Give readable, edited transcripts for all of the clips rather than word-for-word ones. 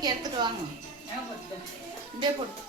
தீபாவளிக்கு எடுத்துட்டு வாங்க. இப்படியே போட்டு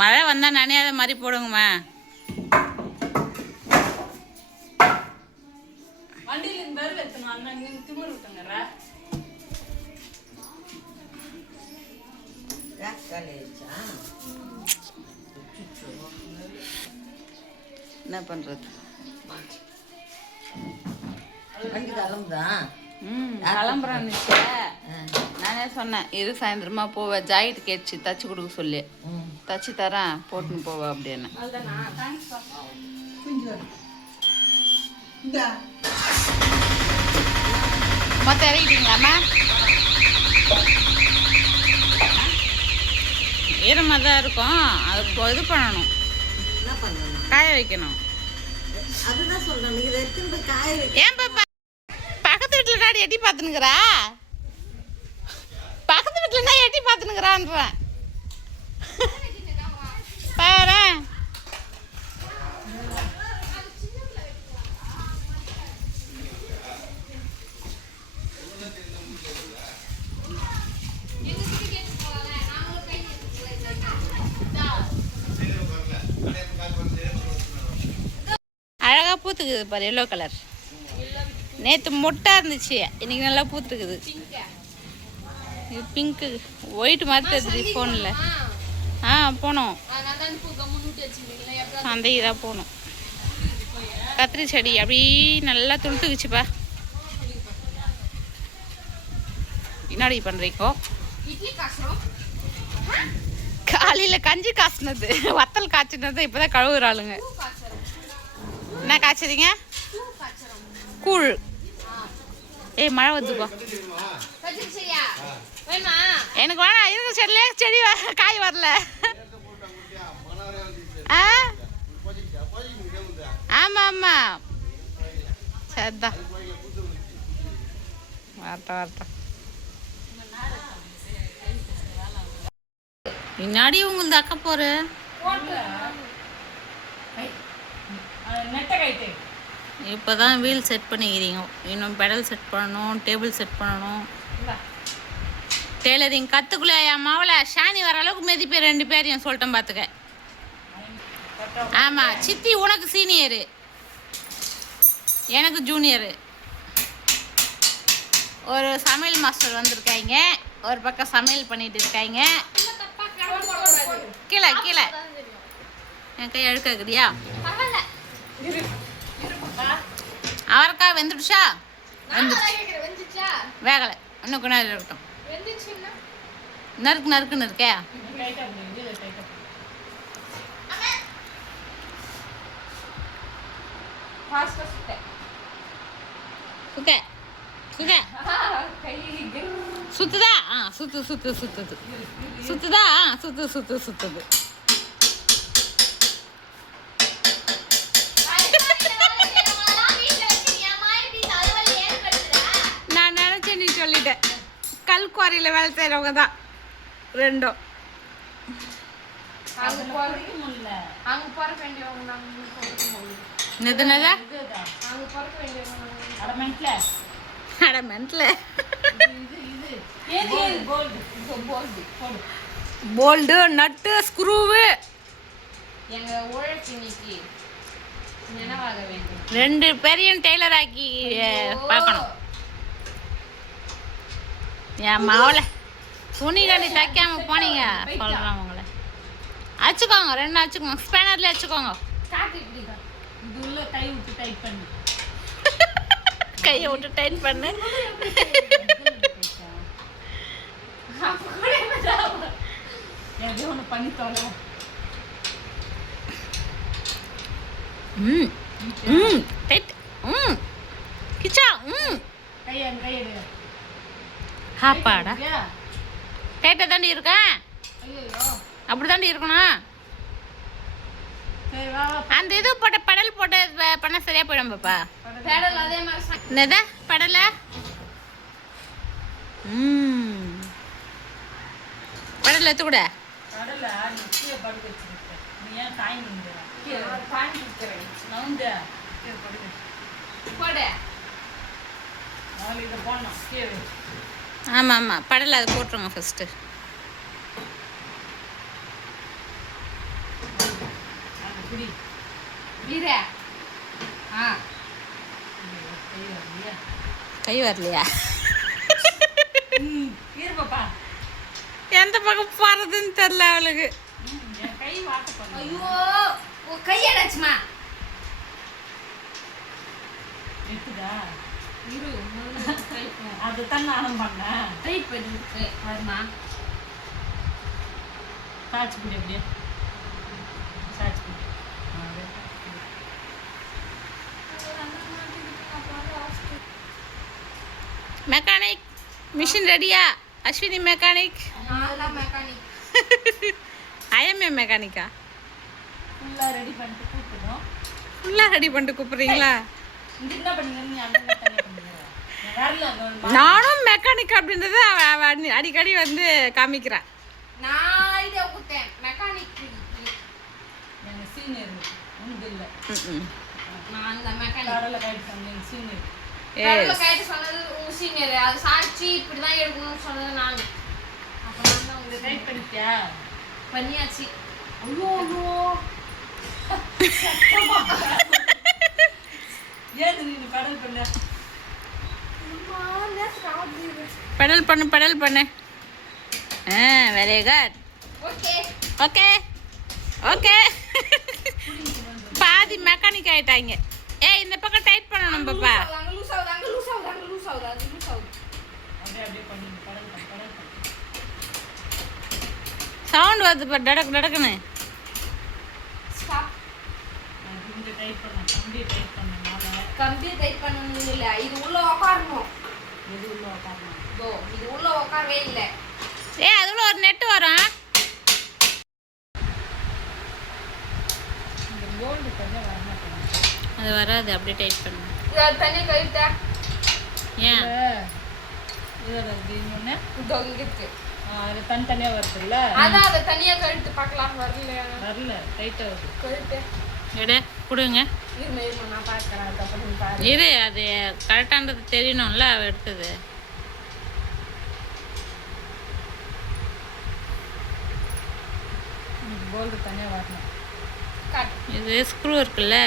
மழை வந்தா நனையாத மாதிரி போடுங்கம்மா. என்ன பண்றது? கிளம்புறான்னு நானே சொன்னேன், இரு சாயந்தரமா போவேன், ஜாக்கெட் கேட்டுச்சு தச்சு கொடுக்க சொல்லி, தச்சு தரேன் போட்டுன்னு போவேன் அப்படின்னு. மொத்தம் இறங்கிட்டீங்களாம்மா? ஈரமாக தான் இருக்கும், அதுக்கு இது பண்ணணும், காய வைக்கணும். ஏன் பாப்பா பக்கத்து வீட்டில் நாடி எட்டி பார்த்துனுக்குறா? பக்கத்து வீட்டில் நான் எட்டி பார்த்துனுக்குறான்றேன் பாரு. அழகாக பூத்துக்குது பாரு, எல்லோ கலர். நேற்று மொட்டாக இருந்துச்சு, இன்னைக்கு நல்லா பூத்துருக்குது. இது பிங்க்கு ஒயிட் மாதிரி தெரியுது ஃபோனில். போனோம் சந்தைக்கு தான் போகணும். கத்திரி செடி அப்படி நல்லா துளுத்துக்குச்சுப்பா. என்னடி பண்ணுறீங்கோ? காலையில் கஞ்சி காய்ச்சினது, வத்தல் காய்ச்சினது இப்போதான் கழுவுறாளுங்க. என்ன காய்ச்சறீங்க? கூழ். மழை வந்துப்பா. எனக்கு வேணாம், இருக்கிற செடியிலே செடி காய் வரல. ஆமா ஆமா சரிதான், வரட்டும். முன்னாடி உங்களுக்கு அக்க போற இப்போதான் வீல் செட் பண்ணிக்கிறீங்க, இன்னும் பெடல் செட் பண்ணணும், டேபிள் செட் பண்ணணும். டெய்லரிங் கற்றுக்குள்ள என் மாவில் ஷானி வர அளவுக்கு மெதிப்பேர் 2 பேரையும் சொல்லிட்டேன் பார்த்துக்க. ஆமாம், சித்தி உனக்கு சீனியரு, எனக்கு ஜூனியரு. ஒரு சமையல் மாஸ்டர் வந்திருக்காங்க, ஒரு பக்கம் சமையல் பண்ணிட்டு இருக்காங்க. கீழே கீழே என் கை அழுக்காக்குறியா? அவரைக்காய் வெந்துடுச்சா? வந்துடுச்சு, வேகலை, இன்னும் கொஞ்ச நேரம் இருக்கட்டும். நறுக்குன்னு இருக்கே. சுத்துதா? சுத்துதா? சுத்துது. நான் நினைச்சேன் நீ சொல்லிட்டேன். கல்குவாரியில் வேலை செய்கிறவங்க தான் ரெண்டும். போல்டு, நட்டு, ஸ்க்ரூவு, 2 பேரையும் டெய்லர் ஆக்கி பார்க்கணும். என் மாவுல துணி கண்டி தைக்காம போனீங்க சொல்கிறேன் உங்களை. அச்சுக்கோங்க, 2 அச்சுக்கோங்க, ஸ்பேனர்ல அச்சுக்கோங்க. கையை விட்டு டைட் பண்ணு. கிச்சா ஹாப்பாடா டைட்டாக தாண்டி இருக்கேன், அப்படி தாண்டி இருக்கணும். அந்த இது போட்ட படல் போட்டு பண்ண சரியா போயிடும் பாப்பா. என்னதா படலை கடலை எடுத்து கூட கடலை நீ கீழே படுக்க வச்சுருக்க. நீ ஏன் காய் நின்றுற காய் கொடுக்குறேன் நவுந்த கீழே படுக்க போட நாளைக்கு இதை போடணும் கீழே. ஆமாம் ஆமாம் படலை அதை போட்டுருங்க ஃபஸ்ட்டு. குடி வீர ஆ கை வரலையா? பாப்பா எந்த பக்கம் போறதுன்னு தெரியல அவளுக்கு. கை வாட்ட. ஐயோ கை அடைச்சுமா இருக்குதா இரு அது தான் நானும் பண்ணேன். டைட் பண்ணிருக்கு வருமா சாட்சி பிடி அப்படியே சாட்சி பிடி. மெக்கானிக் மிஷின் ரெடியா? அஸ்வினி மெக்கானிக். மெக்கானிக் ஐஎம்ஏ மெக்கானிக்கா? ஃபுல்லாக ரெடி பண்ணிட்டு கூப்பிடணும். ஃபுல்லாக ரெடி பண்ணிட்டு கூப்பிட்றீங்களா? என்ன பண்ணீங்கன்னு நானும் மெக்கானிக் அப்படின்றத அடிக்கடி வந்து காமிக்கிறேன். நான் ஐடியா கொடுத்தேன் மெக்கானிக் எங்கள் சீனியர் உண்டு இல்லை. நான் அந்த மெக்கானிக் கடலில் கைட்டு சொன்னேன் சீனியர். கடலில் கைட்டு சொன்னது உங்கள் சீனியர். அது சாட்சி இப்படி தான் எடுக்கணும்னு சொன்னது நான். அப்போ நான் தான் உங்களுக்கு கைட் பண்ணிட்டியா? பண்ணியாச்சு. ஐயோ ஐயோ ஏது நீ கடல் பண்ண பெடல் பண்ணு பெடல் பண்ணு. Very good. Okay okay okay. பாதி மெக்கானிக் ஆயிட்டாங்க. இந்த பக்கம் டைட் பண்ணணும் பாப்பா. லூஸ் ஆகுது அங்க லூஸ் ஆகுது அங்க லூஸ் ஆகுது அது லூஸ் ஆகுது. அப்படியே அப்படியே பண்ணி கடல் பண்ணு. சவுண்ட் வருது பாரு டடக் டடக்குன்னு. ஸ்டாப். இந்த டைட் பண்ண கம்பி டைட் பண்ணனால கம்பி டைட் பண்ணணும் இல்ல. இது உள்ள உட்காரணும். எது உள்ள உட்காரணும்? இதோ இது உள்ள உட்காரவே இல்ல. அதுல ஒரு நெட் வரும். இந்த கோல்டு கொஞ்சம் வர மாட்டேங்குது. அது வராது. அப்படியே டைட் பண்ணு. இத தண்ணி கழிட்டா. ஏன் இதோட இன்னொன்னு இதோ இங்க இருக்கு. அது தனித்தனியாக வருதுல்ல. அதான் அதை தனியா கழிட்டு பார்க்கலாம். வரல டைட்டாக வருது. கழிட்டு எடு கொடுங்க. இருமா நான் பார்க்குறேன். அதுக்கப்புறம் நீ பாரு. இது அது கரெக்டானது தெரியணும்ல அவ எடுத்தது. கோல்டு தனியாக வரணும். இது ஸ்க்ரூ இருக்குல்ல,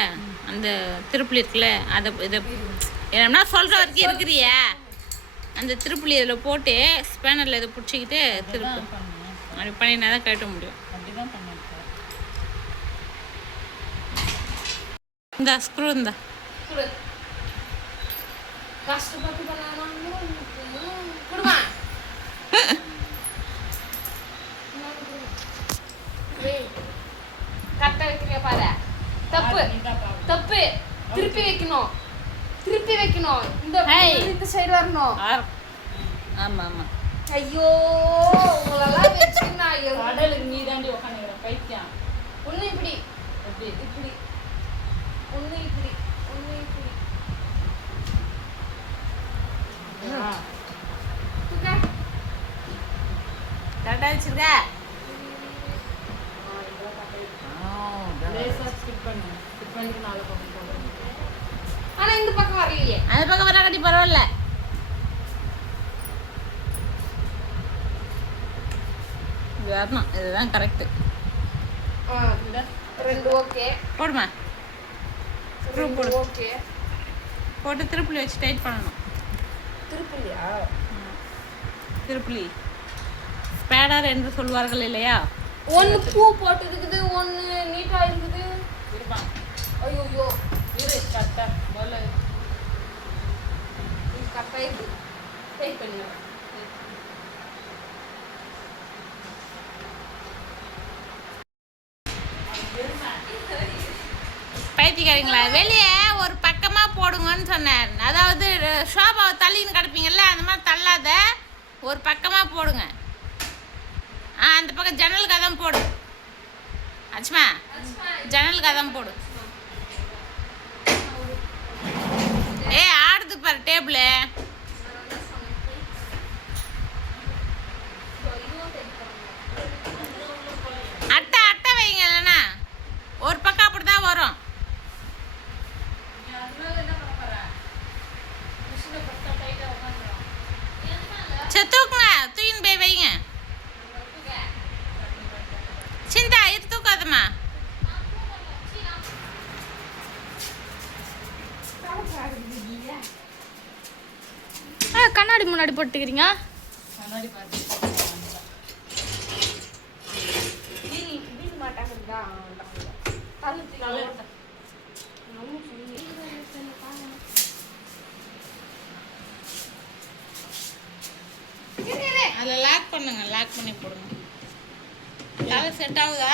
அந்த திருப்புளி இருக்குல்ல, அதை இதை என்னன்னா சொல்கிற வரைக்கும் இருக்கிறியா? அந்த திருப்புளி இதில் போட்டு ஸ்பேனரில் இதை பிடிச்சிக்கிட்டு திருப்பு. அப்படி பண்ணினா தான் கட்ட முடியும். அப்படி தான் பண்ணேன். இந்த ஸ்க்ரூ இந்த கஷ்டப்பட்டு பண்ணாமா குடுமா. கரெக்டாக வைக்கிறியா பாரு. தப்பு தப்பு. திருப்பி வைக்கணும் திருப்பி வைக்கணும். இந்த சைடு வரணும். ஆமாம் ஆமாம். ஐயோ உங்களெல்லாம் வச்சு நான் கடலுக்கு நீ தாண்டி உட்காந்துக்கிற பைத்தியம். ஒன்று இப்படி எப்படி இப்படி ஒன்று இப்படி ஒன்று இப்படி கரெக்டாக வச்சுருக்க. லேசாக ஸ்கிப் பண்ணு. ஸ்கிப் பண்ணிட்டு நாலு பக்கம் போடுறேன். ஆனால் இந்த பக்கம் வரலையே. அந்த பக்கம் வர கட்டி பரவாயில்ல. இது வரணும். இதுதான் கரெக்டு. ரெண்டு ஓகே போடுமா. ஸ்க்ரூ போடு. ஓகே போட்டு திருப்புளி வச்சு டைட் பண்ணணும். திருப்பலியா? திருப்புளி ஸ்பேடர் என்று சொல்வார்கள் இல்லையா? ஒன்று பூ போட்டு இருக்குது, ஒன்று நீட்டாக இருக்குது. இருப்பான். ஐயோ இரு கரெக்டாக முதல்ல இது கரெக்டாக இருக்குது. டைட் பண்ணிடுறேன். பைத்தியக்காரங்களா, வெளியே ஒரு பக்கமாக போடுங்கன்னு சொன்னேன். அதாவது ஷோபாவை தள்ளின்னு கிடப்பீங்கல்ல, அந்த மாதிரி தள்ளாத, ஒரு பக்கமாக போடுங்க. அந்த பக்கம் ஜன்னலுக்கு அதான் போடு. அச்சுமா ஜன்னலுக்கு அதான் போடு. ஆடுது பாரு டேபிள். சரி தூக்குங்க, தூக்கின்னு போய் வைங்க. சிந்தா இது தூக்காதம்மா. கண்ணாடி முன்னாடி போட்டுக்கிறீங்க. கண்ணாடி பார்த்து அதில் லாக் பண்ணுங்க, லாக் பண்ணி போடுங்க. தலை செட் ஆகுதா?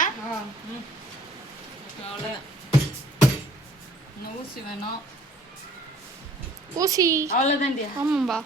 அவ்வளோதான். இன்னும் ஊசி வேணும். ஊசி அவ்வளோதான்டியா. ஆமாம்பா.